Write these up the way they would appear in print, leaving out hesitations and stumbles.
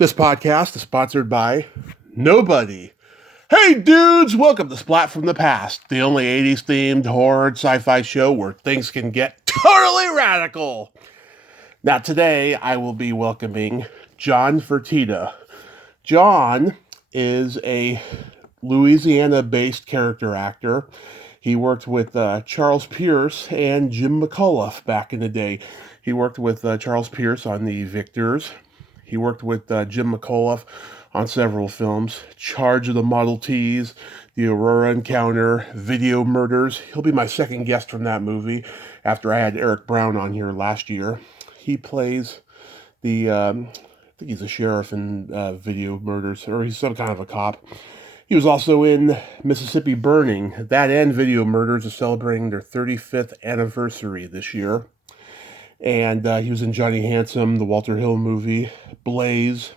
This podcast is sponsored by nobody. Hey dudes, welcome to Splat from the Past, the only 80s themed horror sci-fi show where things can get totally radical. Now today I will be welcoming John Fertitta. John is a Louisiana-based character actor. He worked with Charles Pierce and Jim McAuliffe back in the day. He worked with Charles Pierce on the Evictors. He worked with Jim McAuliffe on several films, Charge of the Model Ts, the Aurora Encounter, Video Murders. He'll be my second guest from that movie after I had Eric Brown on here last year. He plays the, I think he's a sheriff in Video Murders, or he's some kind of a cop. He was also in Mississippi Burning. That and Video Murders are celebrating their 35th anniversary this year. And he was in Johnny Handsome, the Walter Hill movie, Blaze.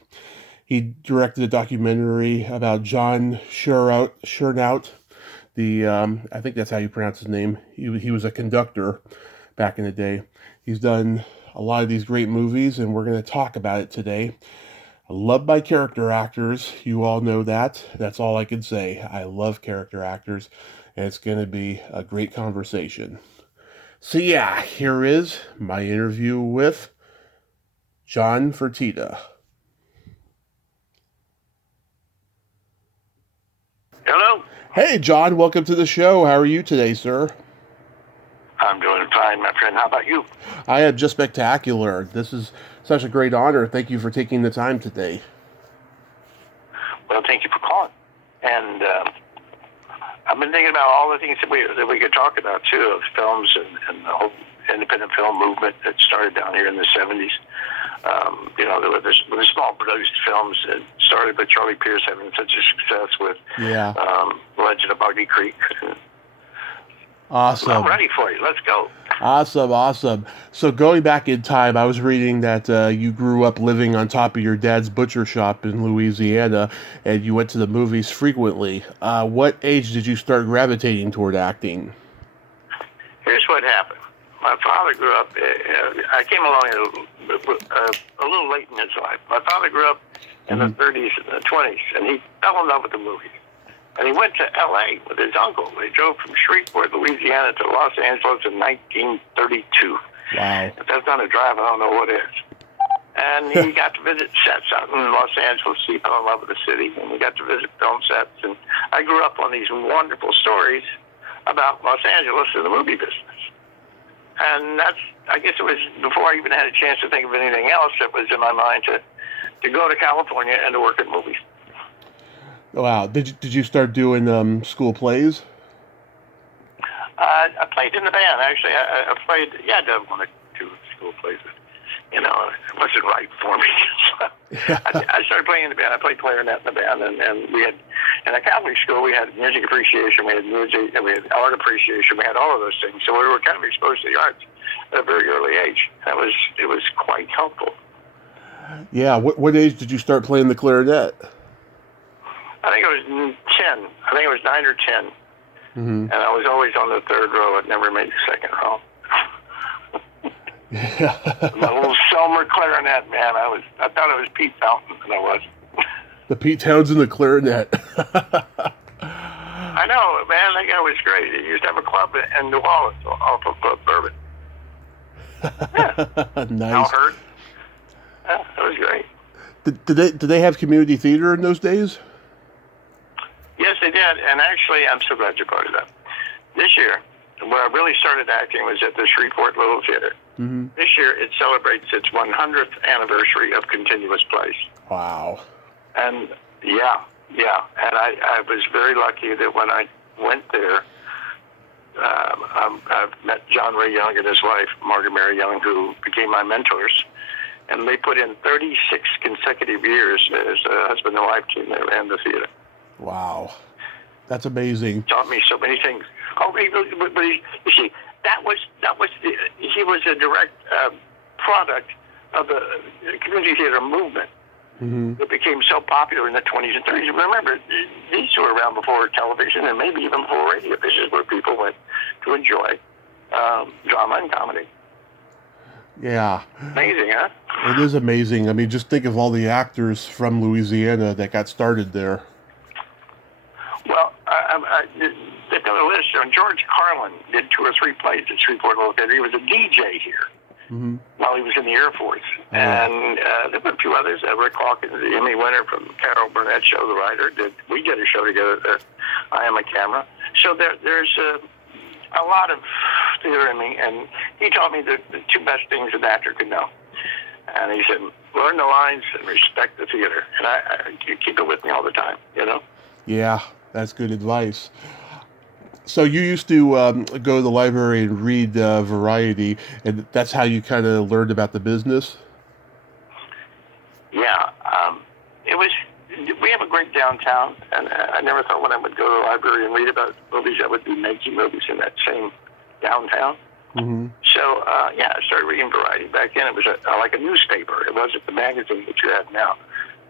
He directed a documentary about John Chernout. I think that's how you pronounce his name. He was a conductor back in the day. He's done a lot of these great movies, and we're going to talk about it today. I love my character actors. You all know that. That's all I can say. I love character actors, and it's going to be a great conversation. So yeah, here is my interview with John Fertitta. Hello. Hey, John, welcome to the show. How are you today, sir? I'm doing fine, my friend. How about you? I am just spectacular. This is such a great honor. Thank you for taking the time today. Well, thank you for calling. And I've been thinking about all the things that we could talk about, too, of films and the whole independent film movement that started down here in the 70s. There were the small produced films that started with Charlie Pierce having such a success with Legend of Boggy Creek. Awesome. I'm ready for you. Let's go. Awesome. So going back in time, I was reading that you grew up living on top of your dad's butcher shop in Louisiana, and you went to the movies frequently. What age did you start gravitating toward acting? Here's what happened. My father grew up, I came along a little late in his life. My father grew up in the 30s and the 20s, and he fell in love with the movies. And he went to L.A. with his uncle. They drove from Shreveport, Louisiana to Los Angeles in 1932. Wow. If that's not a drive, I don't know what is. And he got to visit sets out in Los Angeles. He fell in love with the city, and we got to visit film sets. And I grew up on these wonderful stories about Los Angeles and the movie business. And I guess it was before I even had a chance to think of anything else that was in my mind to go to California and to work at movies. Wow. Did you start doing school plays? I played in the band, actually. I played, I did one or two school plays. It wasn't right for me. So I started playing in the band. I played clarinet in the band, and we had, in a Catholic school, we had music appreciation, we had music, and we had art appreciation, we had all of those things. So we were kind of exposed to the arts at a very early age. It was quite helpful. Yeah. What age did you start playing the clarinet? I think it was 10. I think it was 9 or 10. Mm-hmm. And I was always on the third row. I'd never made the second row. My little Selmer clarinet, man. I thought it was Pete Fountain, and I wasn't. The Pete Townsend, the clarinet. I know, man. That guy was great. He used to have a club in New Orleans off of Bourbon. Yeah. Nice. Al Hurd. Yeah, that was great. Did they have community theater in those days? Yes, they did. And actually, I'm so glad you brought it up. This year, where I really started acting was at the Shreveport Little Theater. Mm-hmm. This year, it celebrates its 100th anniversary of continuous plays. Wow. And yeah. And I was very lucky that when I went there, I've met John Ray Young and his wife, Margaret Mary Young, who became my mentors. And they put in 36 consecutive years as a husband and wife team that ran the theater. Wow. That's amazing. Taught me so many things. Oh, but you see, he was a direct product of the community theater movement that became so popular in the 20s and 30s. Remember, these were around before television and maybe even before radio. This is where people went to enjoy drama and comedy. Yeah. Amazing, huh? It is amazing. I mean, just think of all the actors from Louisiana that got started there. Well, they've got a list. George Carlin did 2 or 3 plays at Shreveport Little Theater. He was a DJ here Mm-hmm. while he was in the Air Force. Oh, yeah. And there were a few others. Rick Hawkins, the Emmy winner from Carol Burnett Show, the writer, we did a show together at I Am a Camera. So there's a lot of theater in me. And he taught me the 2 best things an actor could know. And he said, learn the lines and respect the theater. And I keep it with me all the time, you know? Yeah, that's good advice. So you used to go to the library and read Variety, and that's how you kind of learned about the business? Yeah. We have a great downtown, and I never thought when I would go to the library and read about movies, I would be making movies in that same downtown. Mm-hmm. So, I started reading Variety. Back then, it was like a newspaper. It wasn't the magazine that you have now.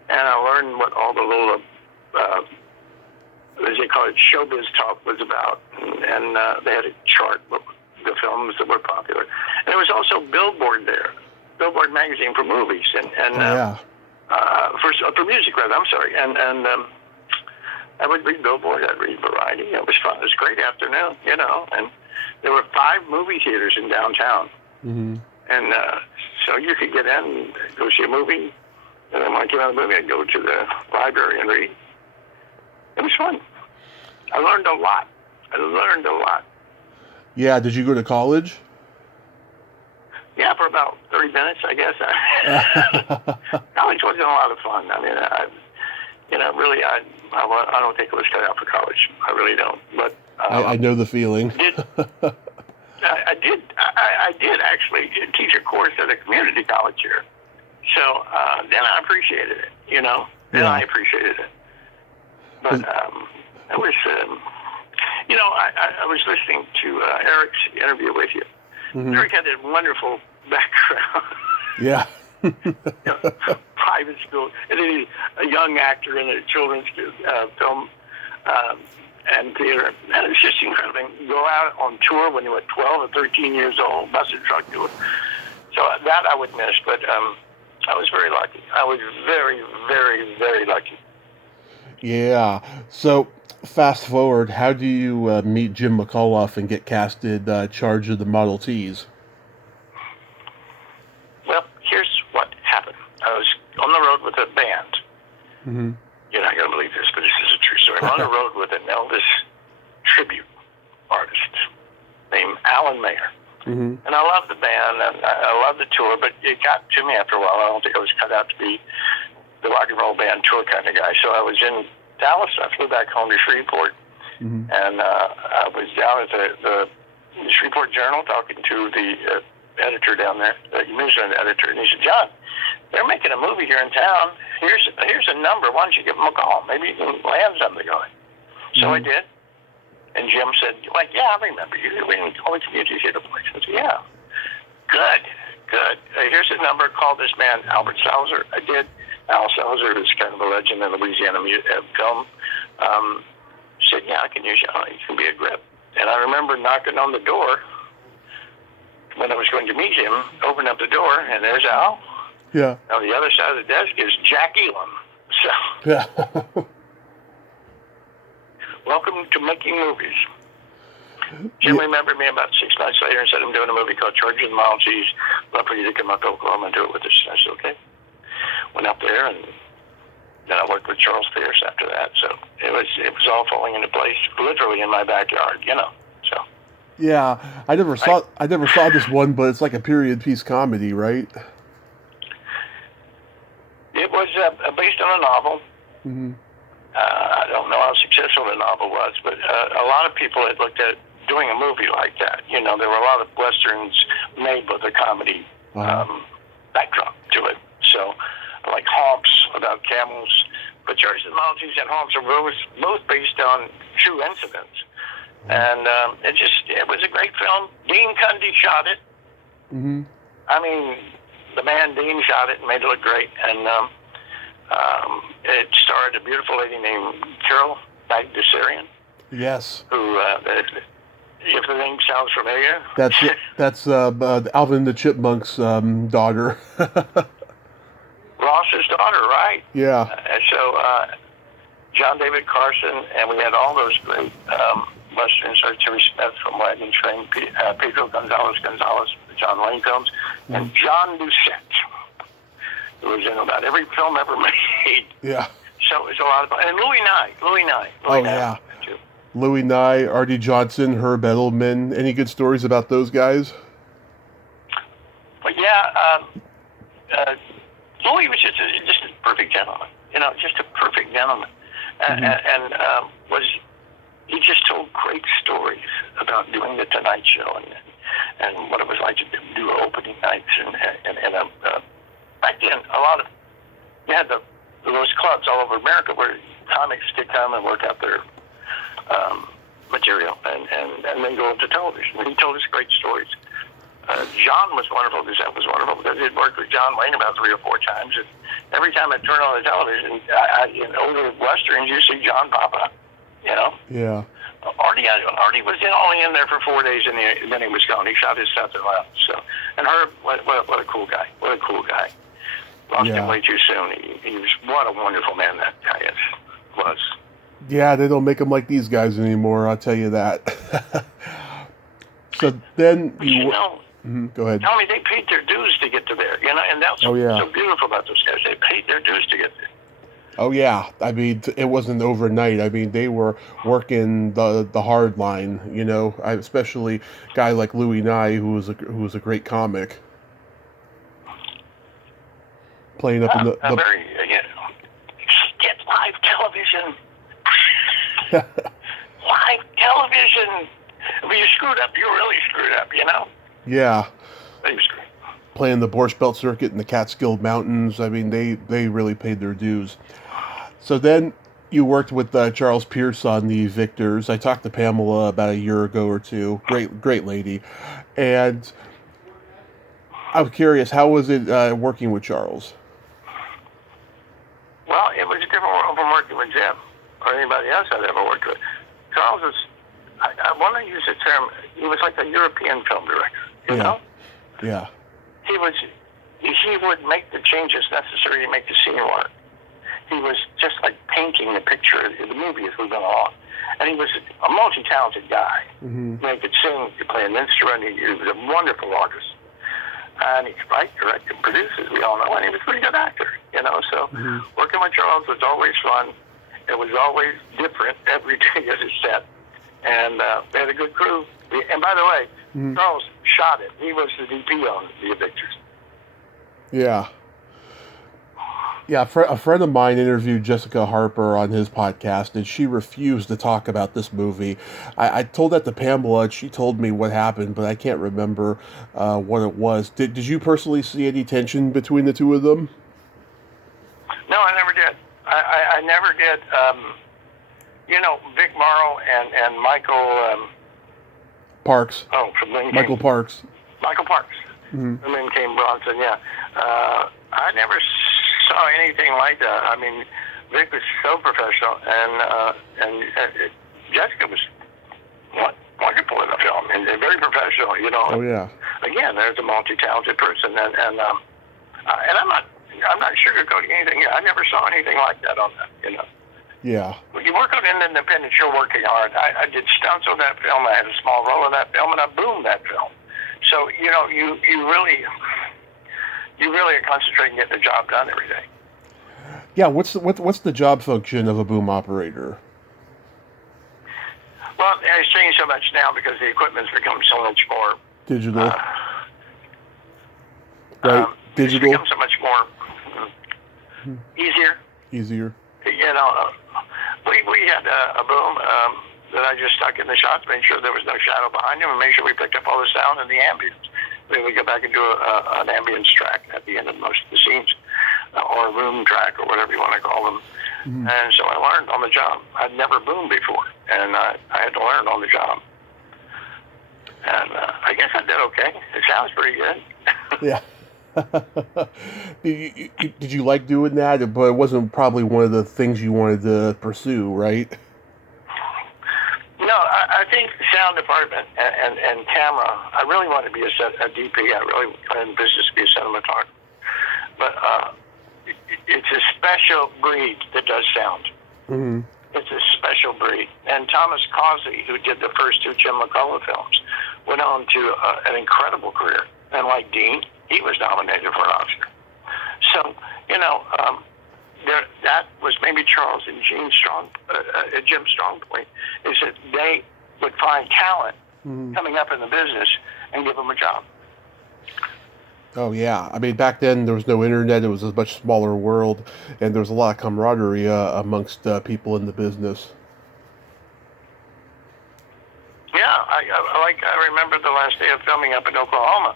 And I learned what all the little, as they call it, showbiz talk was about. And they had a chart of the films that were popular. And there was also Billboard there, Billboard magazine for movies. For music, rather. I'm sorry. And I would read Billboard. I'd read Variety. It was fun. It was a great afternoon, you know. And there were 5 movie theaters in downtown. Mm-hmm. And so you could get in and go see a movie. And then when I came out of the movie, I'd go to the library and read. It was fun. I learned a lot. Yeah, did you go to college? Yeah, for about 30 minutes, I guess. College wasn't a lot of fun. I mean, really, I don't think it was cut out for college. I really don't. But I know the feeling. I did actually teach a course at a community college here. So then I appreciated it, you know. I appreciated it. But it was, I was listening to Eric's interview with you. Mm-hmm. Eric had that wonderful background. Yeah. Private school. And then he's a young actor in a children's film and theater. And it's just incredible. Go out on tour when you were 12 or 13 years old, bus and truck tour. So that I would miss, but I was very lucky. I was very, very, very lucky. Yeah. So fast forward, how do you meet Jim McAuliffe and get casted charge of the Model Ts? Well, here's what happened. I was on the road with a band. Mm-hmm. You're not going to believe this, but this is a true story. I'm on the road with an Elvis tribute artist named Alan Mayer. Mm-hmm. And I love the band, and I love the tour, but it got to me after a while. I don't think I was cut out to be the rock and roll band tour kind of guy. So I was in Dallas. I flew back home to Shreveport, mm-hmm. and I was down at the Shreveport Journal talking to the editor down there, the newsroom editor, and he said, "John, they're making a movie here in town. Here's a number. Why don't you give them a call? Maybe you can land something on it." So I did. And Jim said, "Like, yeah, I remember you. We didn't call the community theater place." I said, "Yeah, good. Here's a number. Call this man Albert Salzer." I did. Al Salzer, who's kind of a legend in Louisiana film, said, "Yeah, I can use you. You can be a grip." And I remember knocking on the door when I was going to meet him. Opened up the door, and there's Al. Yeah. On the other side of the desk is Jack Elam. So. Yeah. Welcome to making movies. Jim remembered me about 6 months later and said, "I'm doing a movie called Charging the Model Ts. I'd love for you to come up to Oklahoma and do it with us." And I said, "Okay." Went up there, and then I worked with Charles Pierce after that. So it was all falling into place, literally in my backyard, you know. So. Yeah, I never saw this one, but it's like a period piece comedy, right? It was based on a novel. Mm-hmm. I don't know how successful the novel was, but a lot of people had looked at doing a movie like that. You know, there were a lot of westerns made with a comedy backdrop to it. So, like Humps about camels, but Charging the Model Ts and Humps are both based on true incidents. And it was a great film. Dean Cundy shot it. Mm-hmm. I mean, the man Dean shot it and made it look great. And it starred a beautiful lady named Carol Bagdasarian. Yes. Who, If the name sounds familiar. That's Alvin the Chipmunk's daughter. Ross's daughter, right? Yeah. John David Carson, and we had all those great Westerns, Terry Smith from Wagon Train, Pedro Gonzalez, John Wayne films, and John Doucette, who was in about every film ever made. Yeah. So it was a lot of fun. And Louis Nye. Yeah. Louis Nye, R.D. Johnson, Herb Edelman. Any good stories about those guys? But yeah, Louis was just a perfect gentleman. Just a perfect gentleman. And he just told great stories about doing the Tonight Show and what it was like to do opening nights and back then you had those clubs all over America where comics could come and work out their material and then go up to television. And he told us great stories. John was wonderful. That was wonderful because he'd worked with John Wayne about 3 or 4 times. And every time I turned on the television, in older westerns, you see John pop up. Yeah. Artie was only in there for 4 days, and then he was gone. He shot his stuff and left. So, and Herb, what a cool guy. What a cool guy. Lost him way too soon. He was what a wonderful man that guy was. Yeah, they don't make them like these guys anymore. I'll tell you that. So then go ahead. Tell me, they paid their dues to get to there, and that's so beautiful about those guys. They paid their dues to get there. Oh yeah, I mean it wasn't overnight. I mean they were working the hard line, especially a guy like Louis Nye, who was a great comic, playing up in the get live television. Live television. If you screwed up, you really screwed up, Yeah. They screwed. Playing the Borscht Belt circuit in the Catskill Mountains. I mean, they really paid their dues. So then you worked with Charles Pierce on the Evictors. I talked to Pamela about a year ago or two. Great lady. And I'm curious, how was it working with Charles? Well, it was a different world from working with Jim or anybody else I'd ever worked with. Charles was, I want to use the term, he was like a European film director, you know? Yeah. He would make the changes necessary to make the scene work. He was just like painting the picture of the movie as we went along. And he was a multi-talented guy. Mm-hmm. He could sing, he could play an instrument, he was a wonderful artist. And he could write, direct, and produce, as we all know, and he was a pretty good actor, So working with Charles was always fun. It was always different every day at his set. And they had a good crew. And by the way, Charles shot it. He was the DP on the Evictors. Yeah. Yeah, a friend of mine interviewed Jessica Harper on his podcast, and she refused to talk about this movie. I told that to Pamela, and she told me what happened, but I can't remember what it was. Did you personally see any tension between the two of them? No, I never did. I never did. Vic Morrow and Michael... Parks. Oh, from then Michael Parks. Michael Parks. Mm-hmm. And then came Bronson, yeah. I never saw anything like that. I mean, Vic was so professional, and Jessica was wonderful in the film, and very professional, Oh yeah. Again, there's a multi-talented person, and I'm not sugarcoating anything here. I never saw anything like that on that, Yeah. When you work on an independent, you're working hard. I did stunts on that film. I had a small role in that film, and I boomed that film. So you really are concentrating getting the job done every day. Yeah. What's the job function of a boom operator? Well, it's changed so much now because the equipment's become so much more digital. Right. Digital. It's become so much more easier. Easier. We had a boom that I just stuck in the shots, made sure there was no shadow behind him, and made sure we picked up all the sound and the ambience. Then we go back and do an ambience track at the end of most of the scenes, or a room track, or whatever you want to call them. Mm-hmm. And so I learned on the job. I'd never boomed before, and I had to learn on the job. And I guess I did okay. It sounds pretty good. Yeah. Did you like doing that? But it wasn't probably one of the things you wanted to pursue, right? No, I I think sound department and camera. I really want to be a DP. I really want in business to be a cinematographer. But it's a special breed that does sound. Mm-hmm. It's a special breed. And Thomas Causey, who did the first two Jim McCullough films, went on to an incredible career. And like Dean, he was nominated for an Oscar. So, that was maybe Charles and Jim Strongpoint, is that they would find talent coming up in the business and give them a job. Oh, yeah. I mean, back then there was no internet. It was a much smaller world, and there was a lot of camaraderie amongst people in the business. Yeah, I remember the last day of filming up in Oklahoma.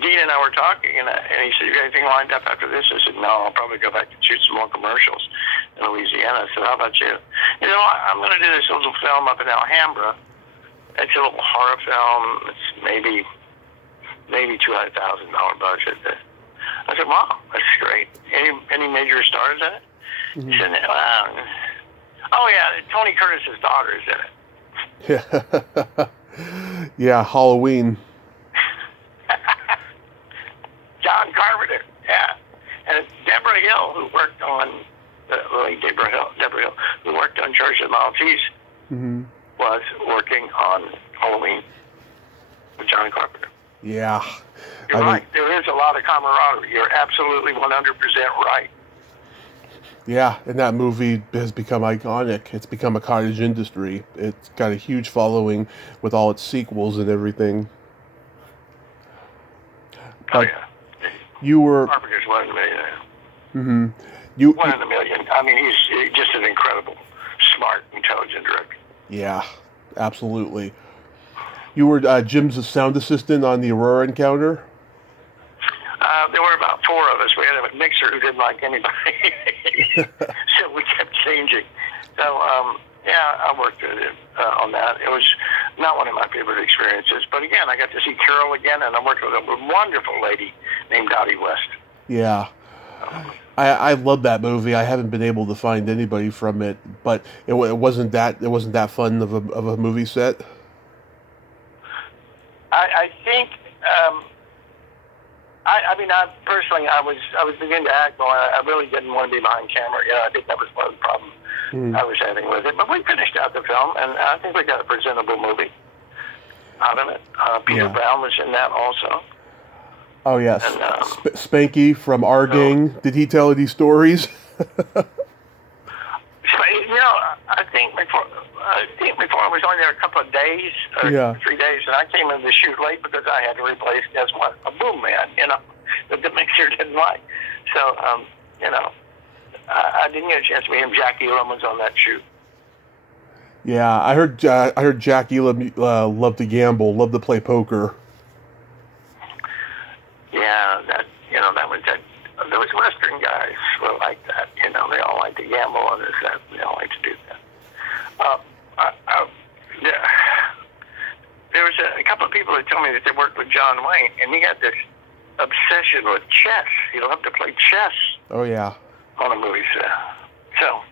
Dean and I were talking, and he said, "You got anything lined up after this?" I said, "No, I'll probably go back and shoot some more commercials in Louisiana." I said, "How about you?" I'm going to do this little film up in Alhambra. It's a little horror film. It's maybe $200,000 budget. I said, "Wow, that's great. Any major stars in it?" Mm-hmm. He said, "Oh yeah, Tony Curtis's daughter is in it." Yeah, Halloween. John Carpenter, yeah, and Deborah Hill, who worked on Deborah Hill, who worked on Church of the Maltese, was working on Halloween with John Carpenter. Yeah, you're right. There is a lot of camaraderie. You're absolutely 100% right. Yeah, and that movie has become iconic. It's become a cottage industry. It's got a huge following with all its sequels and everything. But yeah. You were... Carpenter's one in a million. Mm-hmm. One in a million. I mean, he's just an incredible, smart, intelligent director. Yeah, absolutely. You were Jim's sound assistant on the Aurora Encounter? There were about four of us. We had a mixer who didn't like anybody. So we kept changing. So, I worked on that. It was not one of my favorite experiences. But again, I got to see Carol again, and I worked with a wonderful lady named Dottie West. Yeah. I love that movie. I haven't been able to find anybody from it, but it wasn't that fun of a movie set. I think I personally was beginning to act more. I really didn't want to be behind camera. I think that was one of the problems I was having with it. But we finished out the film, and I think we got a presentable movie out of it. Peter Brown was in that also. Oh yes, and, Spanky from our gang. Did he tell any stories? I think before I was only there a couple of days, 3 days, and I came in to shoot late because I had to replace, guess what, a boom man, that the mixer didn't like. So, I didn't get a chance to meet him. Jack Elam was on that shoot. Yeah, I heard Jack Elam loved to gamble, loved to play poker. Yeah, those Western guys were like that. They all like to gamble and this, that. They all like to do that. There was a couple of people that told me that they worked with John Wayne, and he got this obsession with chess. He loved to play chess. Oh, yeah. On a movie set. So,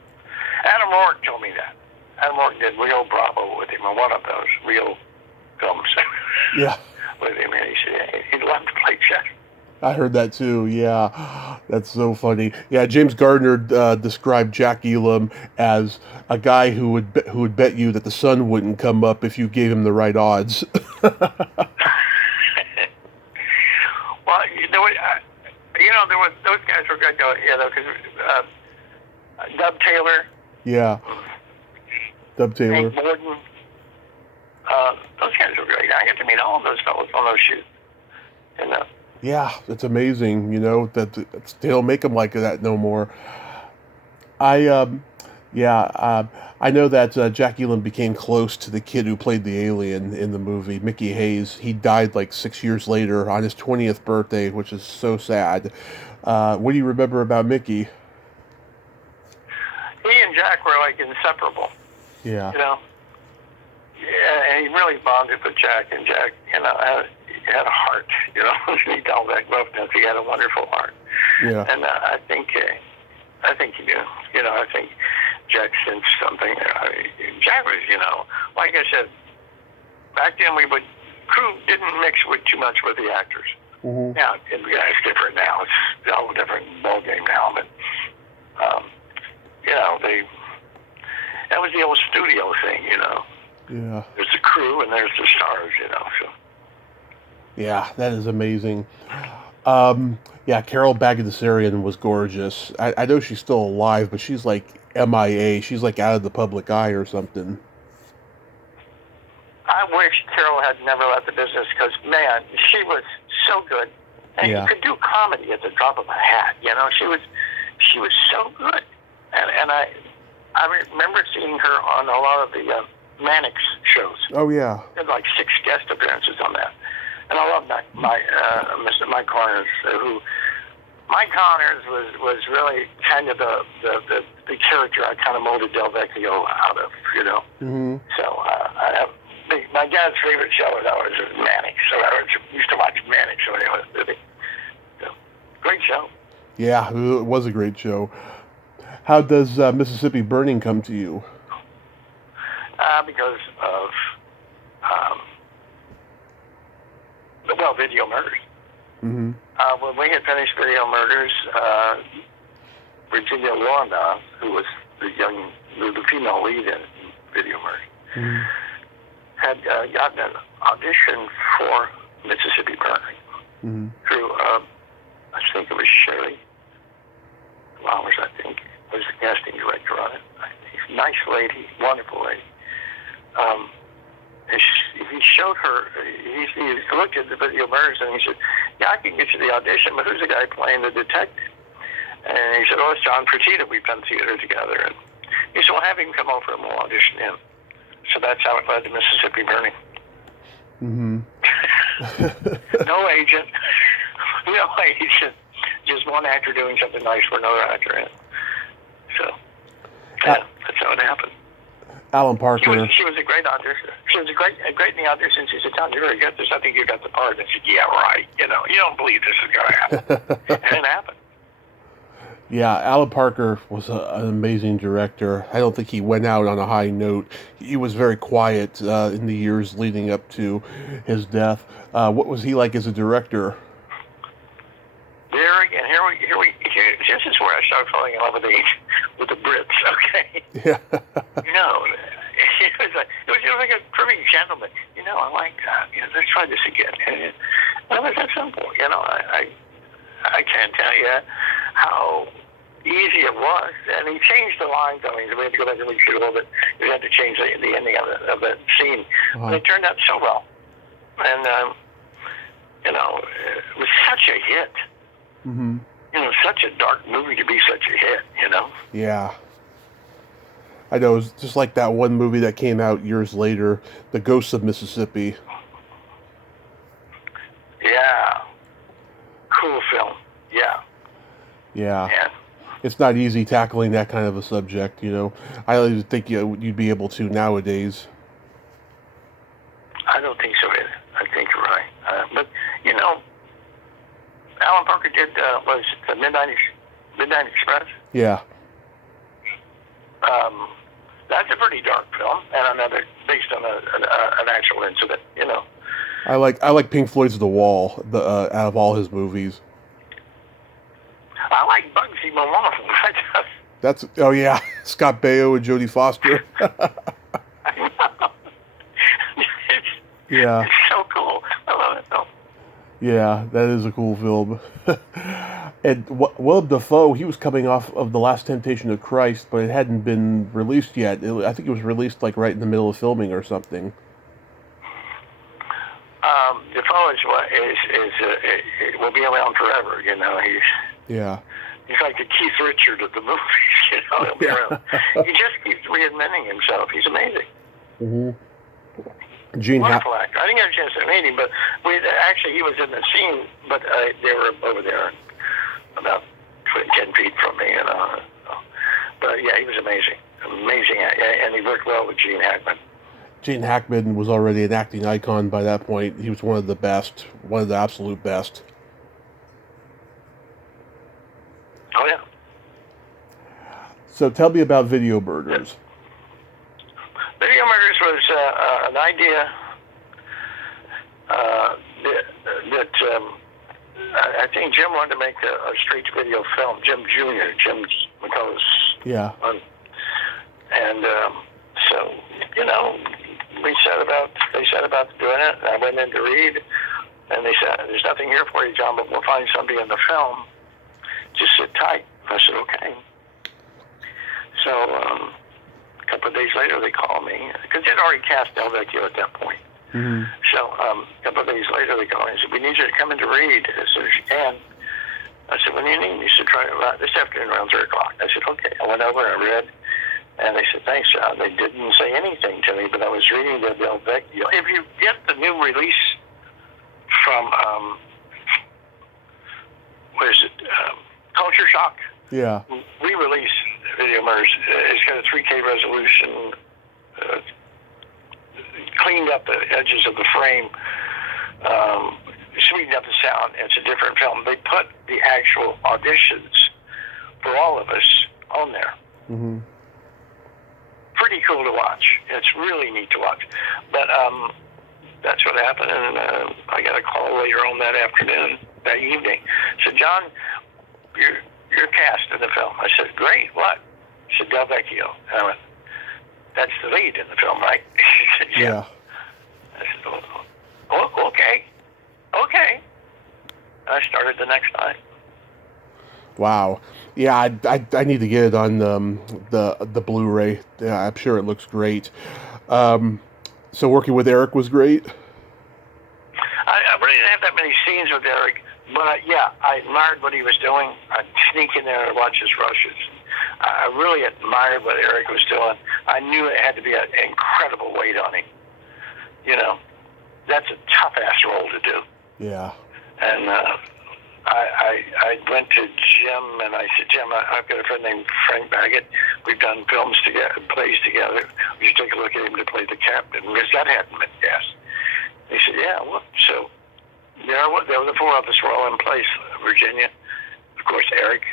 Adam Rourke told me that. Adam Rourke did Rio Bravo with him, or one of those real films. Yeah. With him, and he said he'd love to play chess. I heard that too. Yeah, that's so funny. Yeah, James Gardner described Jack Elam as a guy who would bet you that the sun wouldn't come up if you gave him the right odds. Well, there was those guys were good. Because Dub Taylor. Yeah. Dub Taylor. Hank Borden. Those guys were great. I got to meet all of those fellows on those shoots. Yeah, it's amazing, that they don't make them like that no more. I know that Jack Elam became close to the kid who played the alien in the movie, Mickey Hayes. He died like 6 years later on his 20th birthday, which is so sad. What do you remember about Mickey? He and Jack were like inseparable. Yeah. Yeah, and he really bonded with Jack, and Jack, had a heart, he called that roughness. He had a wonderful heart. Yeah. And I think he knew. I think Jackson something. Jack was, like I said, back then crew didn't mix with too much with the actors. Mm-hmm. Now, it's different now. It's a whole different ballgame now. But, that was the old studio thing, Yeah. There's the crew and there's the stars, so. Yeah, that is amazing. Yeah, Carol Bagdasarian was gorgeous. I know she's still alive, but she's like MIA. She's like out of the public eye or something. I wish Carol had never left the business because, man, she was so good. And Yeah. you could do comedy at the drop of a hat, She was so good. And I remember seeing her on a lot of the Mannix shows. Oh, yeah. Had like 6 guest appearances on that. And I love Mr. Mike Connors, Mike Connors was really kind of the character I kind of molded Del Vecchio out of, Mm-hmm. So my dad's favorite show was Mannix, so I used to watch Mannix when I was living. So, great show. Yeah, it was a great show. How does Mississippi Burning come to you? Because of Video Murders. Mm-hmm. When we had finished Video Murders, Virginia Lorna, who was the female lead in Video Murders, Mm-hmm. had gotten an audition for Mississippi Burning Mm-hmm. through, I think it was Shirley Flowers, was the casting director on it. Nice lady, wonderful lady. And he showed her, he looked at the Video Murders and he said, yeah, I can get you the audition, but who's the guy playing the detective? And he said, oh, it's John Fertitta. We've done theater together. And he said, well, have him come over and we'll audition him. So that's how it led to Mississippi Burning. Mm-hmm. No agent. Just one actor doing something nice for another actor. So, yeah, that's how it happened. Alan Parker. She was a great audition. She was a great in the audition. She said, John, you're very good. I think you got the part. And I said, yeah, right. You don't believe this is going to happen. And it happened. Yeah, Alan Parker was an amazing director. I don't think he went out on a high note. He was very quiet in the years leading up to his death. What was he like as a director? There again, this is where I started falling in love with the Brits. Okay. Yeah. It was like a perfect gentleman. I like that. Let's try this again. And it was that simple. I can't tell you how easy it was. And he changed the lines. We had to go back and reshoot a little bit. We had to change the ending of the scene. Uh-huh. But it turned out so well. And, it was such a hit. Mm-hmm. Such a dark movie to be such a hit, Yeah. I know, it was just like that one movie that came out years later, The Ghosts of Mississippi. Yeah. Cool film. Yeah. Yeah. It's not easy tackling that kind of a subject, I don't even think you'd be able to nowadays. I don't think so either. I think you're right. But, Alan Parker did, was the Midnight Express? Yeah. That's a pretty dark film, and another based on an actual incident, I like Pink Floyd's The Wall, out of all his movies. I like Bugsy Malone. That's, oh yeah, Scott Baio and Jodie Foster. Yeah. It's so cool. I love it though. Yeah, that is a cool film. And Willem Dafoe, he was coming off of The Last Temptation of Christ, but it hadn't been released yet. I think it was released like right in the middle of filming or something. Dafoe will be around forever. He's like the Keith Richard of the movies. He'll be around. He just keeps reinventing himself. He's amazing. Mm-hmm. Wonderful actor. I didn't get a chance to meet him, but he was in the scene, but they were over there about 10 feet from me. But yeah, he was amazing. Amazing. And he worked well with Gene Hackman. Gene Hackman was already an acting icon by that point. He was one of the best, one of the absolute best. Oh, yeah. So tell me about Video Murders. Video Murders was an idea that I think Jim wanted to make a straight-to-video film. Jim Jr., Jim McCullough's Yeah. son. And so, you know, they set about doing it, and I went in to read, and they said, "There's nothing here for you, John, but we'll find somebody in the film. Just sit tight." I said, "Okay." So a couple of days later, they called me, because they'd already cast Del Vecchio at that point. Mm-hmm. So a couple of days later, they called me and said, "We need you to come in to read as soon as you can." I said, "When do you need?" He said, "Try it this afternoon around 3 o'clock." I said, "Okay." I went over and I read, and they said, "Thanks, John." They didn't say anything to me, but I was reading the Del Vecchio. If you get the new release from, what is it, Culture Shock? Yeah. Re-release Video Murders. It's got a 3K resolution, cleaned up the edges of the frame, sweetened up the sound. It's a different film. They put the actual auditions for all of us on there. Mm-hmm. Pretty cool to watch. It's really neat to watch. But that's what happened, and I got a call later on that evening. Said, "John, you're cast in the film." I said, "Great, what?" He said, "Del Vecchio." And I went, "That's the lead in the film, right?" He said, "Yeah." I said, "Oh, okay. Okay." I started the next night. Wow. Yeah, I need to get it on the Blu-ray. Yeah, I'm sure it looks great. So working with Eric was great? I really didn't have that many scenes with Eric, but yeah, I admired what he was doing. I'd sneak in there and watch his rushes. I really admired what Eric was doing. I knew it had to be an incredible weight on him. You know, that's a tough-ass role to do. Yeah. And I went to Jim, and I said, "Jim, I've got a friend named Frank Baggett. We've done films together, plays together. We should take a look at him to play the captain, because that hadn't been cast." He said, "Yeah, well," so there were the four of us were all in place. Virginia, of course, Eric,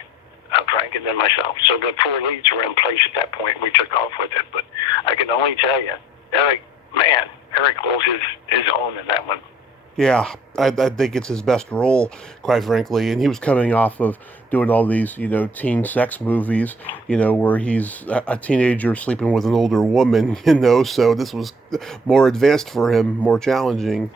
Frank, and then myself. So the four leads were in place at that point. We took off with it. But I can only tell you, Eric holds his own in that one. Yeah, I think it's his best role, quite frankly. And he was coming off of doing all these, teen sex movies, where he's a teenager sleeping with an older woman, so this was more advanced for him, more challenging.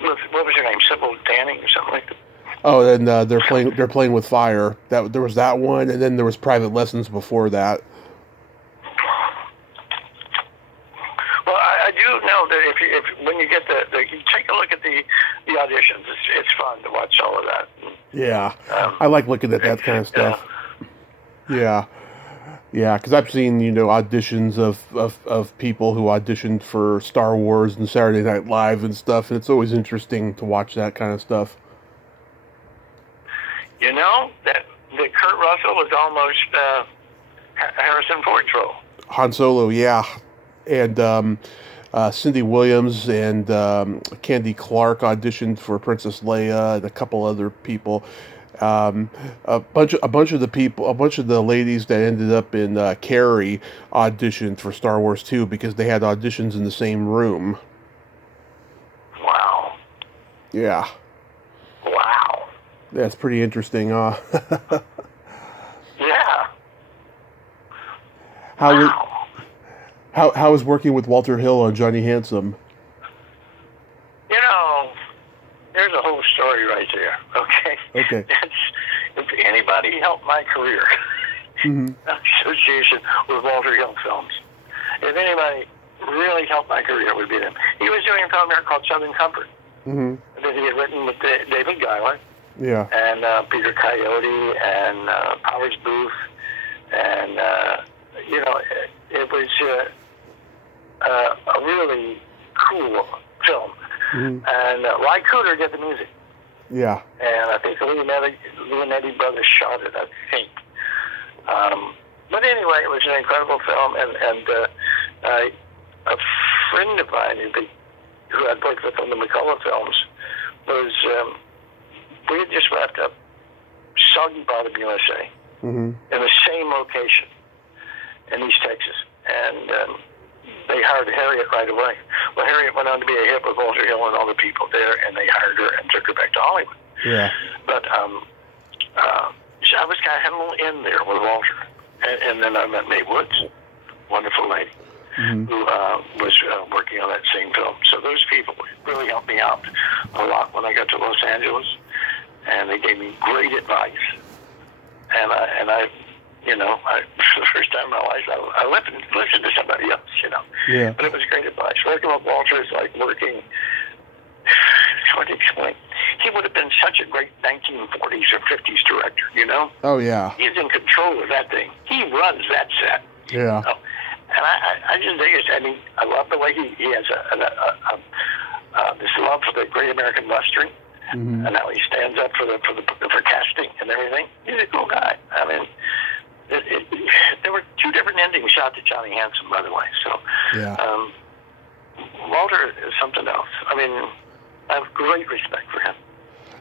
What was her name? Sybil Danning or something like that? Oh, and they're playing with fire. There was that one, and then there was Private Lessons before that. Well, I do know that if when you get you take a look at the auditions, it's fun to watch all of that. Yeah, I like looking at that kind of stuff. Yeah, because I've seen auditions of people who auditioned for Star Wars and Saturday Night Live and stuff, and it's always interesting to watch that kind of stuff. That Kurt Russell was almost Harrison Ford's role. Han Solo, yeah. And Cindy Williams and Candy Clark auditioned for Princess Leia, and a couple other people. A bunch of the ladies that ended up in Carrie auditioned for Star Wars 2 because they had auditions in the same room. Wow. Yeah. Wow. That's pretty interesting, huh? Yeah. How was working with Walter Hill on Johnny Handsome? There's a whole story right there. Okay. If anybody helped my career, association with Walter Hill films. If anybody really helped my career, it would be them. He was doing a film here called Southern Comfort that he had written with David Giler. Yeah. And Peter Coyote and Powers Booth, and it was a really cool film. And Ry Cooder did the music. Yeah. And I think the Leonetti brothers shot it, I think. But anyway, it was an incredible film, and a friend of mine who I'd worked with on the McCullough films was, we had just wrapped up Soggy Bottom USA, in the same location in East Texas. And they hired Harriet right away. Well, Harriet went on to be a hit with Walter Hill and all the people there, and they hired her and took her back to Hollywood. Yeah. But I was kind of a little in there with Walter. And then I met Mae Woods, wonderful lady, who was working on that same film. So those people really helped me out a lot when I got to Los Angeles, and they gave me great advice. And I for the first time in my life, I listened to somebody else, Yeah. But it was great advice. Working with Walter is like working. It's hard to explain. He would have been such a great 1940s or 50s director, Oh, yeah. He's in control of that thing. He runs that set. Yeah. And I just think I love the way he has this love for the Great American Western, and how he stands up for casting and everything. He's a cool guy. I mean, there were 2 different endings shot to Johnny Handsome, by the way. So, Yeah. Walter is something else. I mean, I have great respect for him.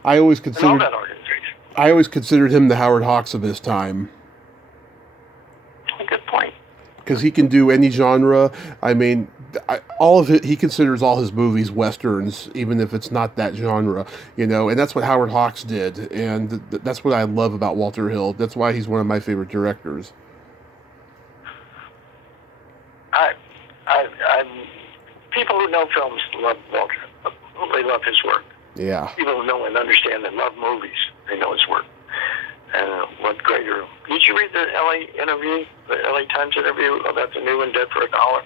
I always And all considered that organization. I always considered him the Howard Hawks of his time. Good point. Because he can do any genre. I mean, all of it. He considers all his movies westerns, even if it's not that genre. And that's what Howard Hawks did, and that's what I love about Walter Hill. That's why he's one of my favorite directors. People who know films love Walter. They love his work. Yeah. People who know and understand and love movies, they know his work. And what greater... Did you read the LA Times interview about the new one, Dead for a Dollar?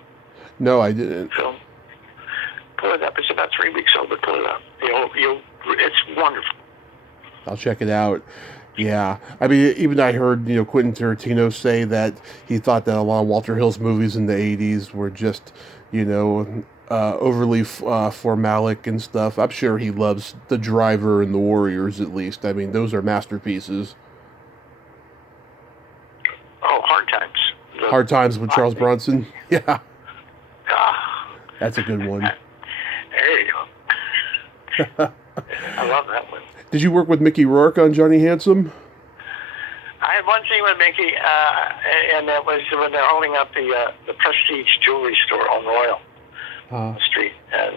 No, I didn't. Film. Pull it up. It's about 3 weeks old, but pull it up. It's wonderful. I'll check it out. Yeah. I mean, even I heard, Quentin Tarantino say that he thought that a lot of Walter Hill's movies in the 80s were just, overly formalic and stuff. I'm sure he loves The Driver and The Warriors, at least. I mean, those are masterpieces. Oh, Hard Times. Hard Times with Charles Bronson? Yeah. Ah. That's a good one. There you go. I love that one. Did you work with Mickey Rourke on Johnny Handsome? I had one scene with Mickey, and that was when they're holding up the Prestige jewelry store on Royal Street. And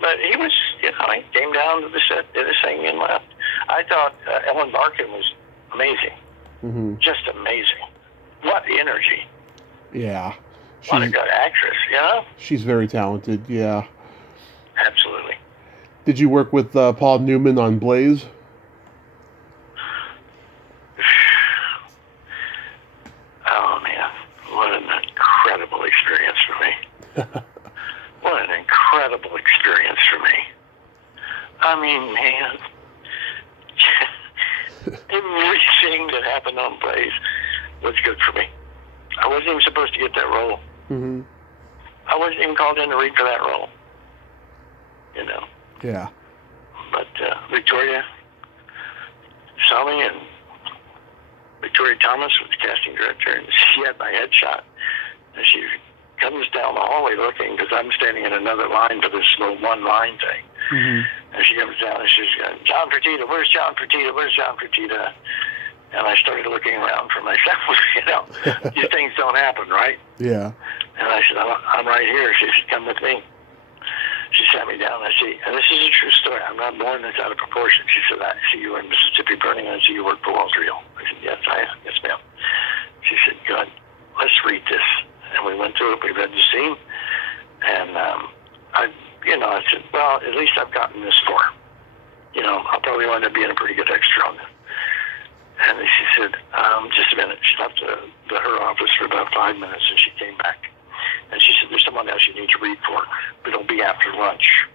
but he was, he came down to the set, did his thing, and left. I thought Ellen Barkin was amazing, just amazing. What energy! Yeah, What a good actress, She's very talented. Yeah, absolutely. Did you work with Paul Newman on Blaze? Oh, man. What an incredible experience for me. What an incredible experience for me. I mean, man, everything that happened on Blaze was good for me. I wasn't even supposed to get that role. I wasn't even called in to read for that role. Yeah. But Victoria saw me, and Victoria Thomas was the casting director, and she had my headshot. And she comes down the hallway looking, because I'm standing in another line for this little one-line thing. And she comes down and she's going, John Fertitta, where's John Fertitta? Where's John Fertitta? And I started looking around for myself. These things don't happen, right? Yeah. And I said, I'm right here. She said, come with me. She sat me down. I said, and this is a true story. I'm not born this out of proportion. She said, I see you in Mississippi Burning. I see you work for Walter Hill. I said, yes, I am. Yes, ma'am. She said, good. Let's read this. And we went through it. We read the scene. And I said, well, at least I've gotten this far. I'll probably wind up being a pretty good extra on this. And she said, just a minute. She left her office for about 5 minutes, and she came back. And she said, there's someone else you need to read for, but it'll be after lunch.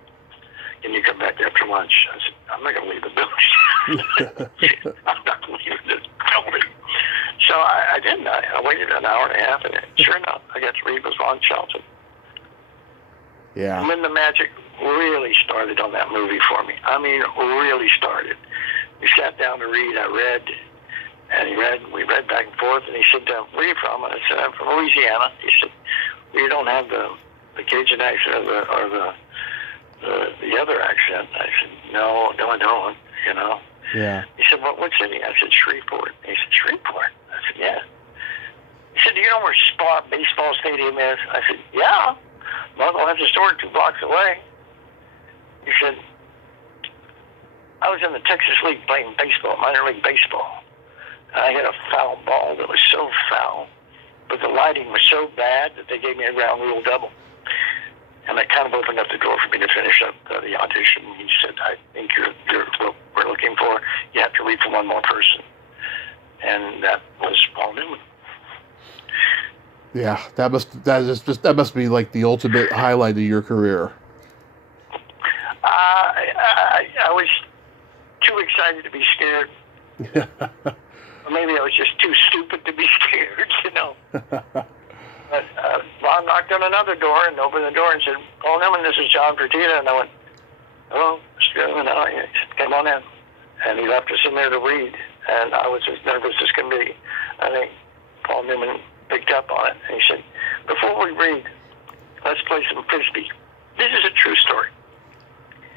Can you come back after lunch? I said, I'm not going to leave the building. I'm not going to leave this building. So I didn't. I waited an hour and a half, and sure enough, I got to read with Ron Shelton. Yeah. And when the magic really started on that movie for me, I mean, really started. We sat down to read. I read, and he read. We read back and forth, and he said, where are you from? And I said, I'm from Louisiana. He said, well, you don't have the Cajun accent or the other accent. I said, no, I don't, Yeah. He said, what city? I said, Shreveport. He said, Shreveport? I said, yeah. He said, do you know where Splat baseball stadium is? I said, yeah. Uncle has a store 2 blocks away. He said, I was in the Texas League playing baseball, minor league baseball. And I hit a foul ball that was so foul, but the lighting was so bad that they gave me a ground rule double. And that kind of opened up the door for me to finish up the audition. He said, I think you're what we're looking for. You have to read for one more person. And that was Paul Newman. Yeah, that must be like the ultimate highlight of your career. I was too excited to be scared. Or maybe I was just too stupid to be scared, you know. But Ron knocked on another door and opened the door and said, Paul Newman, this is John Fertitta. And I went, hello, Mr. Newman. He said, come on in. And he left us in there to read. And I was as nervous as can be. I think Paul Newman picked up on it. And he said, before we read, let's play some Frisbee. This is a true story.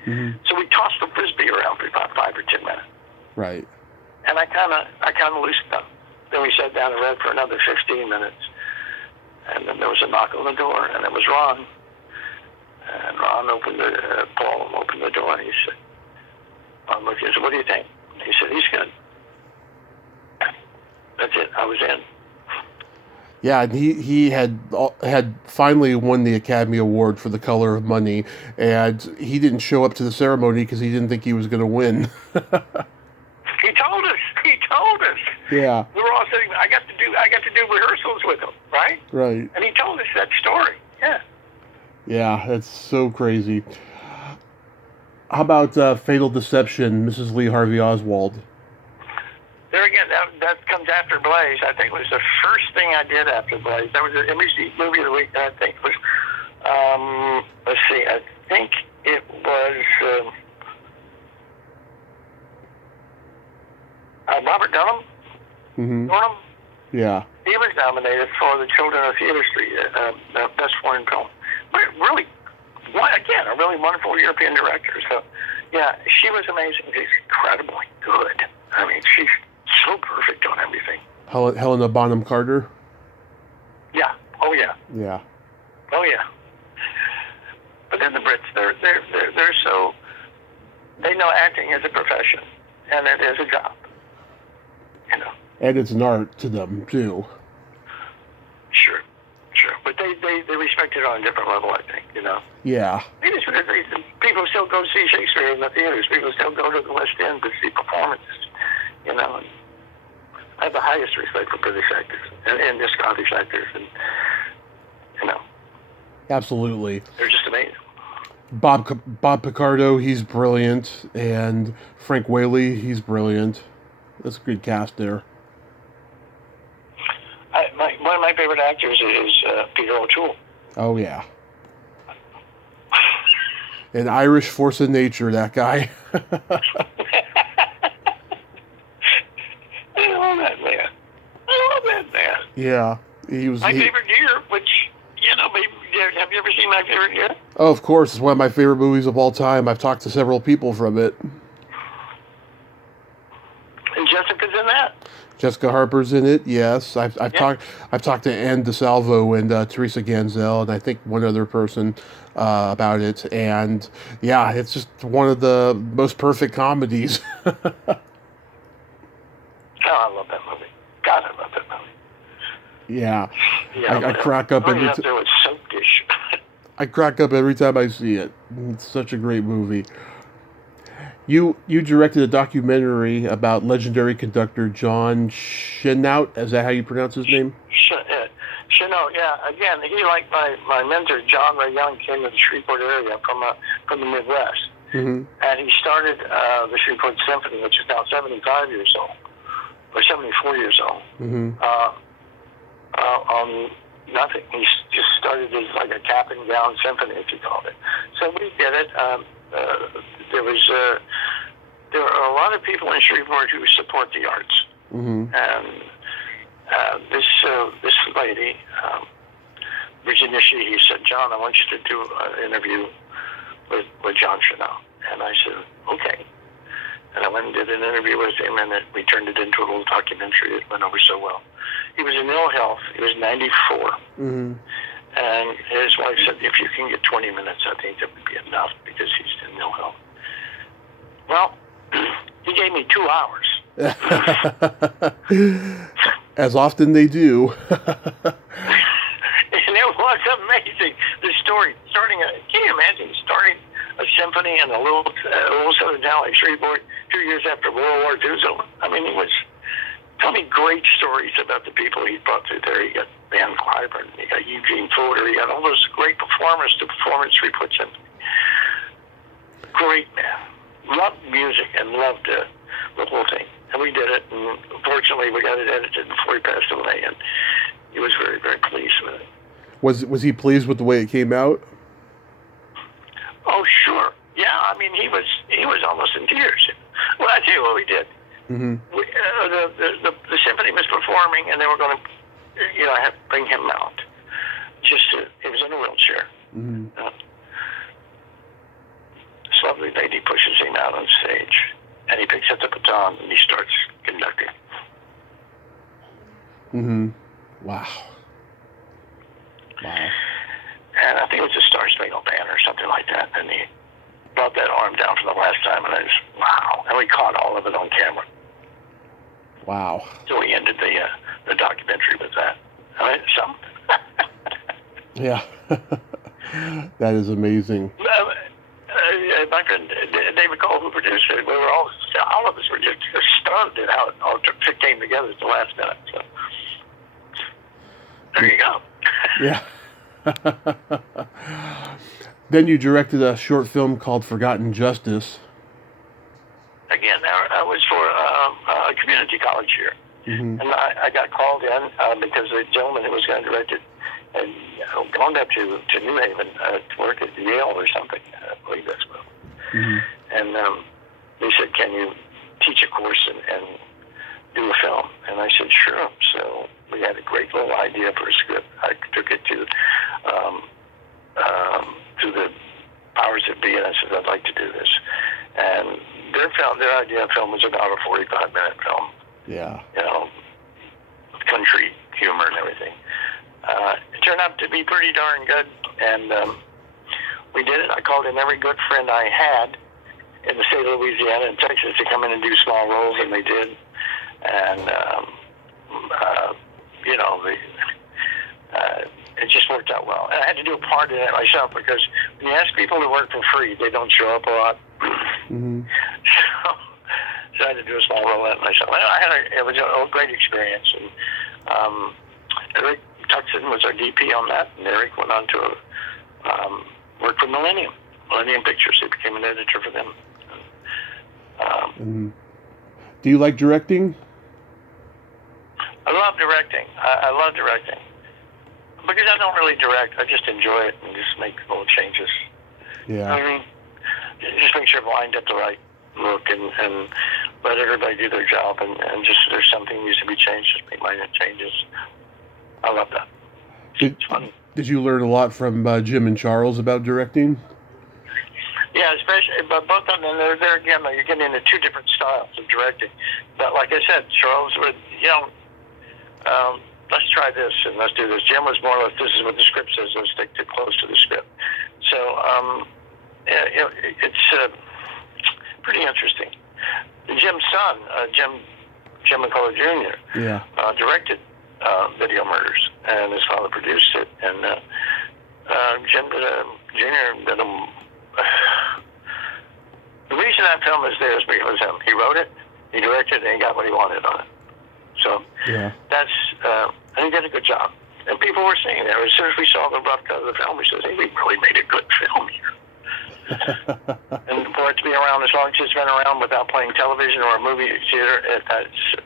Mm-hmm. So we tossed the Frisbee around for about 5 or 10 minutes. Right. And I kind of loosened up. Then we sat down and read for another 15 minutes. And then there was a knock on the door, and it was Ron. And Paul opened the door, and he said, Ron looked and said, what do you think? And he said, he's good. That's it. I was in. Yeah, and he had finally won the Academy Award for The Color of Money, and he didn't show up to the ceremony because he didn't think he was going to win. He told us. Yeah. We were all sitting. I got to do rehearsals with him, right? Right. And he told us that story. Yeah. Yeah, that's so crazy. How about Fatal Deception, Mrs. Lee Harvey Oswald? There again, that comes after Blaze. I think it was the first thing I did after Blaze. That was an NBC movie of the week. I think it was. Let's see. I think it was Robert Dunham. Mm-hmm. Dunham. Yeah. He was nominated for the Children of Theater Street Best Foreign Film. But really, again, a really wonderful European director. So, yeah, she was amazing. She's incredibly good. I mean, she's so perfect on everything. Helena Bonham Carter? Yeah. Oh, yeah. Yeah. Oh, yeah. But then the Brits, they're so, they know acting is a profession, and it is a job. You know. And it's an art to them, too. Sure. But they respect it on a different level, I think, you know. Yeah. Maybe it's because people still go see Shakespeare in the theaters. People still go to the West End to see performances, you know. And I have the highest respect for British actors and the Scottish actors, and, you know. Absolutely. They're just amazing. Bob Picardo, he's brilliant, and Frank Whaley, he's brilliant. That's a good cast there. One of my favorite actors is Peter O'Toole. Oh, yeah. An Irish force of nature, that guy. I love that man. Yeah. He was my favorite year, which, you know, maybe, have you ever seen My Favorite Year? Oh, of course. It's one of my favorite movies of all time. I've talked to several people from it. And Jessica's in that. Jessica Harper's in it. Yes, I've talked to Ann DeSalvo and Teresa Ganzel, and I think one other person about it. And yeah, it's just one of the most perfect comedies. Oh, I love that movie. God, I love that movie. Yeah, Yeah, I crack up every time. There was Soap Dish. I crack up every time I see it. It's such a great movie. You directed a documentary about legendary conductor John Shenout. Is that how you pronounce his name? Shenout, yeah. Again, he, like my mentor, John Ray Young, came to the Shreveport area from the Midwest. Mm-hmm. And he started the Shreveport Symphony, which is now 75 years old, or 74 years old. Mm-hmm. On nothing. He just started as like a cap and gown symphony, if you called it. So we did it. There are a lot of people in Shreveport who support the arts, mm-hmm. and this lady, Virginia Sheehy, said, "John, I want you to do an interview with John Chanel." And I said, "Okay." And I went and did an interview with him, and we turned it into a little documentary. It went over so well. He was in ill health. He was 94. Mm-hmm. And his wife said, if you can get 20 minutes, I think that would be enough, because he's in ill health. Well, he gave me 2 hours. As often they do. And it was amazing. The story, can you imagine starting a symphony in a little southern town like Shreveport 2 years after World War II was over? I mean, he was telling me great stories about the people he brought through there. He got Van Cliburn, he got Eugene Fodor, he got all those great performers to perform at Shreveport Symphony. Great man. Loved music and loved the whole thing. And we did it, and fortunately we got it edited before he passed away, and he was very, very pleased with it. Was he pleased with the way it came out? Oh, sure. Yeah, I mean, he was almost in tears. Well, I tell you what we did. Mm-hmm. The symphony was performing, and they were going to, have to bring him out. He was in a wheelchair. Mm-hmm. This lovely lady pushes him out on stage, and he picks up the baton and he starts conducting. Mm-hmm. Wow. And I think it was a Star Spangled Banner or something like that. And he brought that arm down for the last time, and I just, wow. And we caught all of it on camera. Wow. So we ended the documentary with that. I mean, Yeah. That is amazing. My friend David Cole, who produced it, we were all of us were just stunned at how it all came together at the last minute. So there you go. Yeah. Then you directed a short film called Forgotten Justice. Again, I was for a community college here. Mm-hmm. And I got called in because the gentleman who was going to direct it had gone up to New Haven to work at Yale or something. I believe that's what. Mm-hmm. And they said, can you teach a course and do a film? And I said, sure. So we had a great little idea for a script. I took it to the powers that be, and I said, I'd like to do this. And their idea of film was about a 45-minute film. Yeah. Country humor and everything. It turned out to be pretty darn good, and we did it. I called in every good friend I had in the state of Louisiana and Texas to come in and do small roles, and they did. And, it just worked out well. And I had to do a part in it myself, because when you ask people to work for free, they don't show up a lot. Mm-hmm. So I had to do a small role in it myself. It was a great experience. And Eric Tuxton was our DP on that, and Eric went on to work for Millennium Pictures. He became an editor for them. Mm-hmm. Do you like directing? I love directing. I love directing. Because I don't really direct. I just enjoy it and just make little changes. Yeah. I mean, just make sure I've lined up the right look and let everybody do their job. And just if there's something that needs to be changed, just make minor changes. I love that. It's fun. Did you learn a lot from Jim and Charles about directing? Yeah, especially, but both of them, they're again, you're getting into two different styles of directing. But like I said, Charles would, let's try this and let's do this. Jim was more or less, this is what the script says, let's stick too close to the script. So it's pretty interesting. Jim's son, Jim McCullough Jr., directed Video Murders, and his father produced it. And Jim Jr. did a... The reason that film is there is because of him. He wrote it, he directed it, and he got what he wanted on it. So that's, I think he did a good job. And people were saying that. As soon as we saw the rough cut of the film, we said, hey, we really made a good film here. And for it to be around as long as it's been around without playing television or a movie theater,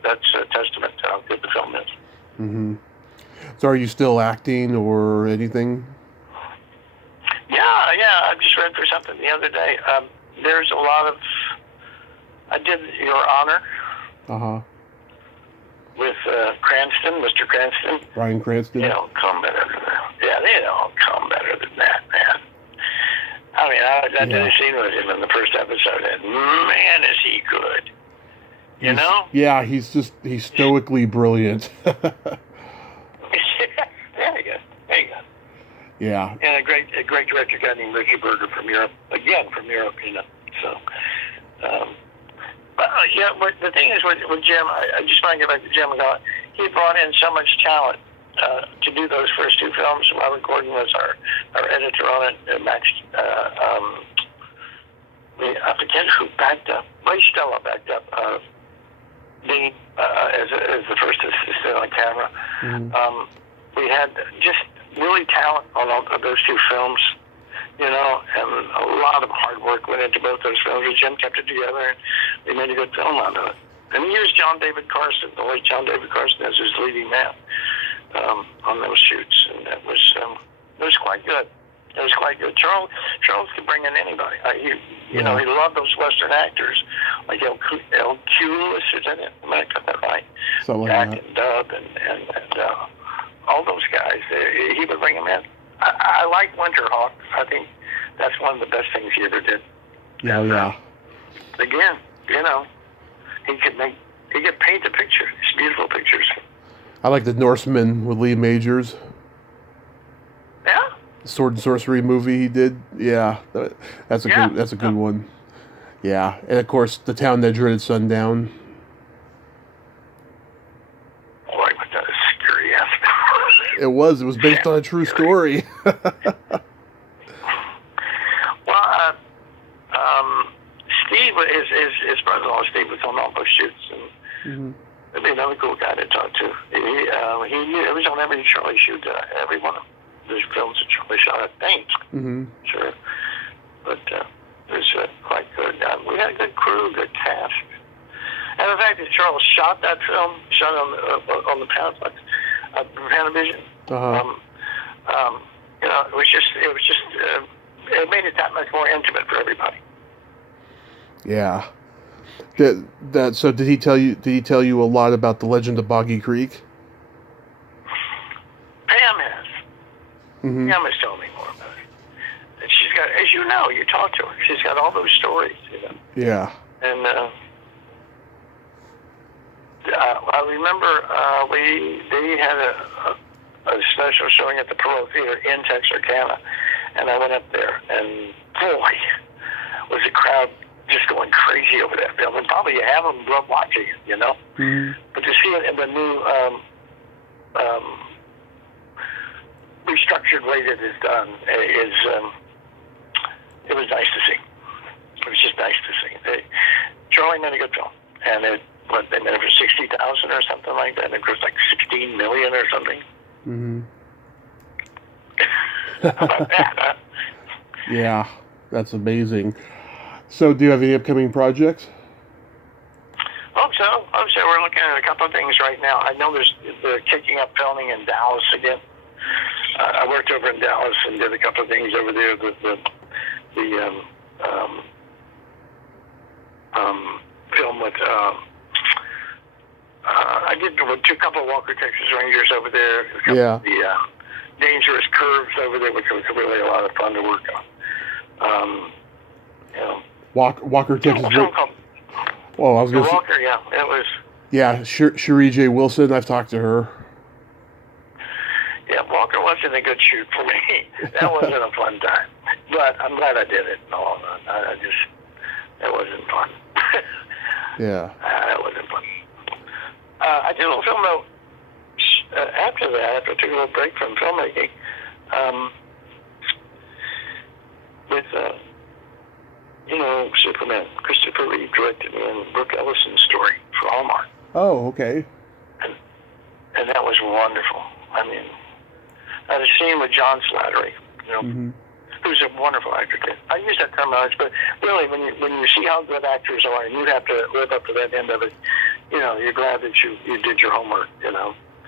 that's a testament to how good the film is. Mm-hmm. So are you still acting or anything? Yeah. I just read for something the other day. There's a lot of... I did Your Honor. Uh-huh. With Cranston, Mr. Cranston. Bryan Cranston? They don't come better than that. Yeah, they don't come better than that, man. I mean, I did a scene with him in the first episode, and man, is he good. You know? Yeah, he's stoically brilliant. There you go. There you go. Yeah. And a great director guy named Ricky Berger from Europe. Again, from Europe, you know. So, but the thing is with Jim, I just want to get back to Jim. He brought in so much talent to do those first two films. Robert Gordon was our editor on it. Max, I forget who backed up. Ray Stella backed up me as the first assistant on camera. Mm-hmm. We had just really talent on all of those two films, you know, and a lot of hard work went into both those films. Jim kept it together, and we made a good film out of it. And he used John David Carson, the late John David Carson, as his leading man on those shoots, and it was quite good. It was quite good. Charles could bring in anybody. You know, he loved those Western actors, like El Culis, is that it? Am I got that right? Something Jack like that. and Dub and all those guys. He would bring them in. I like Winterhawk. I think that's one of the best things he ever did. Yeah, yeah. Again, you know, he could paint the picture. It's beautiful pictures. I like the Norseman with Lee Majors. Yeah. Sword and Sorcery movie he did. Yeah, that's a good one. Yeah, and of course The Town That Dreaded Sundown. Boy, but that is scary ass. It was based on a true story. Well, Steve, his brother-in-law Steve, was on all those shoots, and it'd be another cool guy to talk to. He was on every Charlie shoot, every one of those films that Charlie shot, I think. Mm-hmm. Sure, but it was quite good. We had a good crew, good cast, and the fact that Charles shot that film, shot on the Panaflex, Panavision. You know, it was just it made it that much more intimate for everybody. Yeah. So did he tell you a lot about the legend of Boggy Creek? Pam has. Mm-hmm. Pam has told me more about it. And she's got, as you know, you talk to her. She's got all those stories, you know. Yeah. And I remember they had a special showing at the Pearl Theater in Texarkana, and I went up there, and boy, was the crowd just going crazy over that film. And probably half of them grew up watching it, you know. Mm-hmm. But to see it in the new restructured way that it's done it was nice to see. It was just nice to see. Charlie made a good film, and they made it for $60,000 or something like that. And it was like $16 million or something. Mm-hmm. How about that, huh? Yeah, that's amazing. So, do you have any upcoming projects? Hope so. We're looking at a couple of things right now. I know they're kicking up filming in Dallas again. I worked over in Dallas and did a couple of things over there with the film with. I did a couple of Walker, Texas Rangers over there. Yeah. The Dangerous Curves over there, which was really a lot of fun to work on. You know. Walker, Texas. Oh, I was going to say. Walker, yeah, it was. Yeah, Cherie J. Wilson. I've talked to her. Yeah, Walker wasn't a good shoot for me. That wasn't a fun time. But I'm glad I did it. No, it wasn't fun. Yeah. It wasn't fun. I did a little film though. After that, after I took a little break from filmmaking, with Superman. Christopher Reeve directed me in Brooke Ellison's story for Hallmark. Oh, okay. And that was wonderful. I mean, I had a scene with John Slattery, who's a wonderful actor. I use that terminology, but really, when you see how good actors are, and you have to live up to that end of it, you're glad that you did your homework.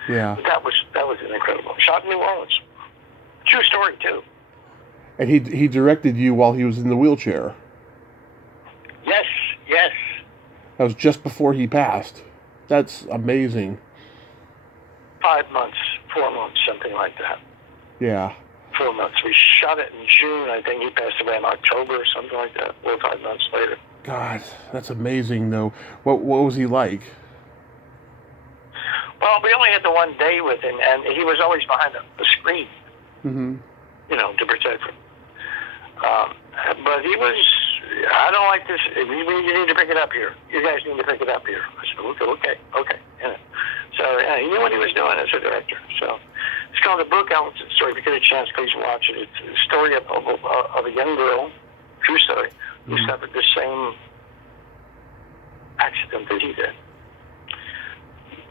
Yeah. But that was an incredible. Shot in New Orleans. True story too. And he directed you while he was in the wheelchair. Yes. That was just before he passed. That's amazing. 5 months, 4 months, something like that. Yeah. 4 months. We shot it in June. I think he passed away in October or something like that, 4 or 5 months later. God, that's amazing, though. What was he like? Well, we only had the one day with him, and he was always behind the screen, to protect him. But he was, I don't like this. You need to pick it up here. You guys need to pick it up here. I said, okay. So he knew what he was doing as a director. So it's called The Brook Elton Story. If you get a chance, please watch it. It's a story of a young girl, true story, who suffered the same accident that he did.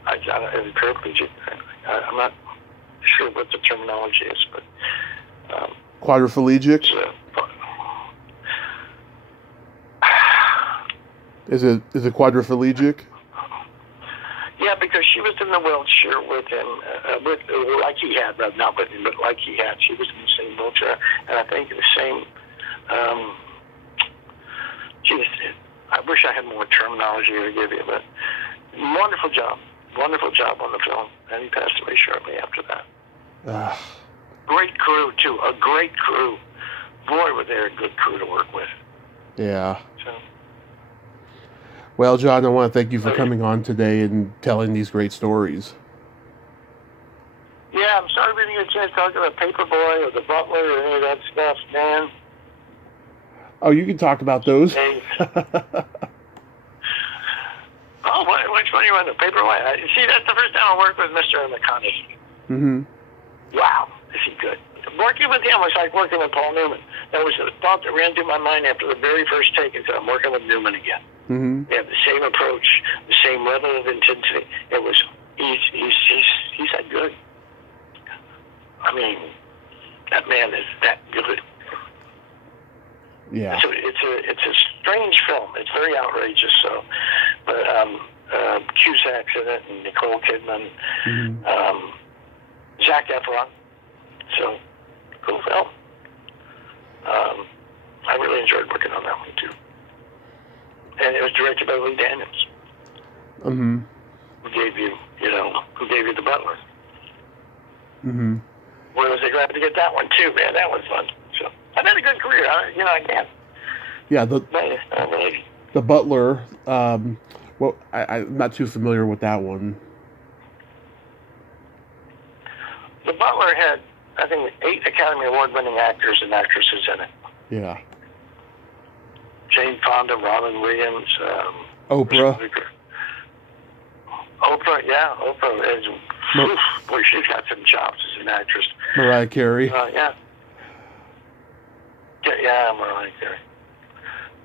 As a paraplegic. I'm not sure what the terminology is, but quadriplegic. Is it quadriplegic? Yeah, because she was in the wheelchair with him, like he had, not with him, but like he had. She was in the same wheelchair, and I think the same. I wish I had more terminology to give you, but wonderful job on the film, and he passed away shortly after that. Great crew too, a great crew. Boy, were they a good crew to work with. Yeah. So. Well, John, I want to thank you for coming on today and telling these great stories. Yeah, I'm sorry we didn't get a chance to talk about Paperboy or The Butler or any of that stuff, man. Oh, you can talk about those. Hey. Oh, which one do you want? The Paperboy? See, that's the first time I worked with Mr. McConaughey. Wow, is he good? Working with him was like working with Paul Newman. That was the thought that ran through my mind after the very first take, and said, I'm working with Newman again. They have the same approach, the same level of intensity. It was, he's that good. I mean, that man is that good. Yeah. It's a strange film. It's very outrageous. So, but Cusack's in it, and Nicole Kidman, Zac Efron. So, cool film. I really enjoyed working on that one too. And it was directed by Lee Daniels. Who gave you The Butler. Boy, was I glad to get that one too, man. That was fun. So I've had a good career. I can't. Yeah, the Butler. Well, I'm not too familiar with that one. The Butler had, I think, 8 Academy Award-winning actors and actresses in it. Yeah. Jane Fonda, Robin Williams, Oprah. Oprah is, boy, she's got some chops as an actress. Mariah Carey. Yeah, Mariah Carey.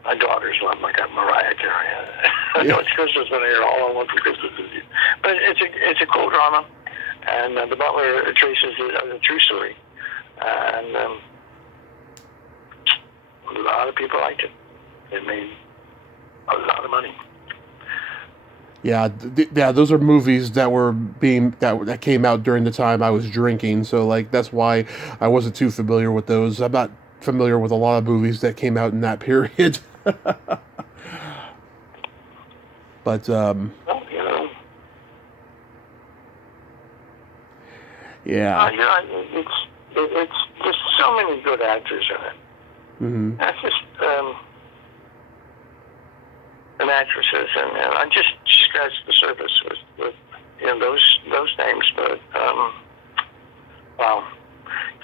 My daughters love Mariah Carey. I know it's Christmas when they're all I want for Christmas is you. But it's a cool drama, and The Butler traces a true story, and a lot of people liked it. It made a lot of money. Yeah, those are movies that were that came out during the time I was drinking, so that's why I wasn't too familiar with those. I'm not familiar with a lot of movies that came out in that period. But well, yeah. It's just so many good actors in it. That's just and actresses, and I just scratched the surface with those names. But wow,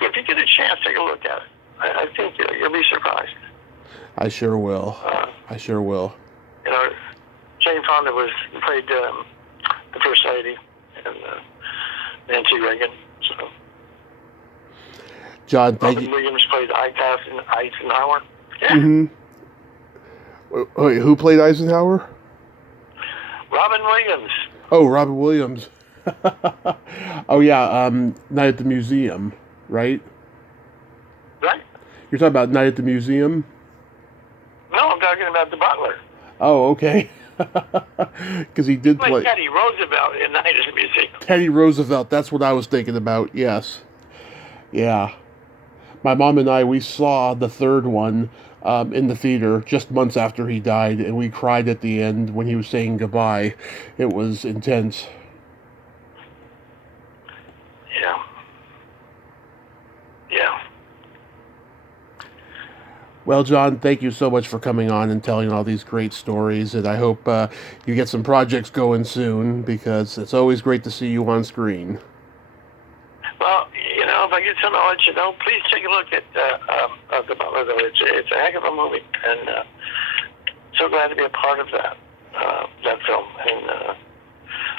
if you get a chance, take a look at it. I think you'll be surprised. I sure will. Jane Fonda played the First Lady, and Nancy Reagan. So John, thank Robin you. Williams played Eisenhower. Yeah. Wait, who played Eisenhower? Robin Williams. Oh, Robin Williams. Oh yeah, Night at the Museum, right? Right? You're talking about Night at the Museum? No, I'm talking about The Butler. Oh, okay. Because he did play Teddy Roosevelt in Night at the Museum. Teddy Roosevelt, that's what I was thinking about, yes. Yeah. My mom and we saw the third one in the theater just months after he died, and we cried at the end when he was saying goodbye. It was intense. Yeah. Well, John, thank you so much for coming on and telling all these great stories, and I hope you get some projects going soon, because it's always great to see you on screen. Well, if I get something, I'll let you know. Please take a look at The Butler, though. It's a heck of a movie, and so glad to be a part of that film. And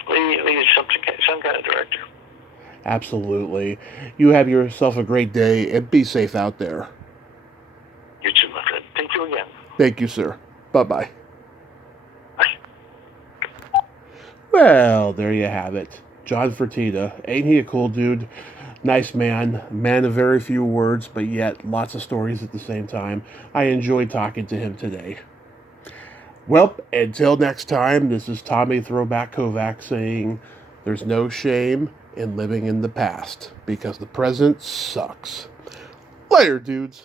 Lee is some kind of director. Absolutely. You have yourself a great day, and be safe out there. You too, my friend. Thank you again. Thank you, sir. Bye-bye. Bye. Well, there you have it. John Fertitta. Ain't he a cool dude? Nice man. Man of very few words, but yet lots of stories at the same time. I enjoyed talking to him today. Well, until next time, this is Tommy Throwback Kovac saying there's no shame in living in the past, because the present sucks. Later, dudes.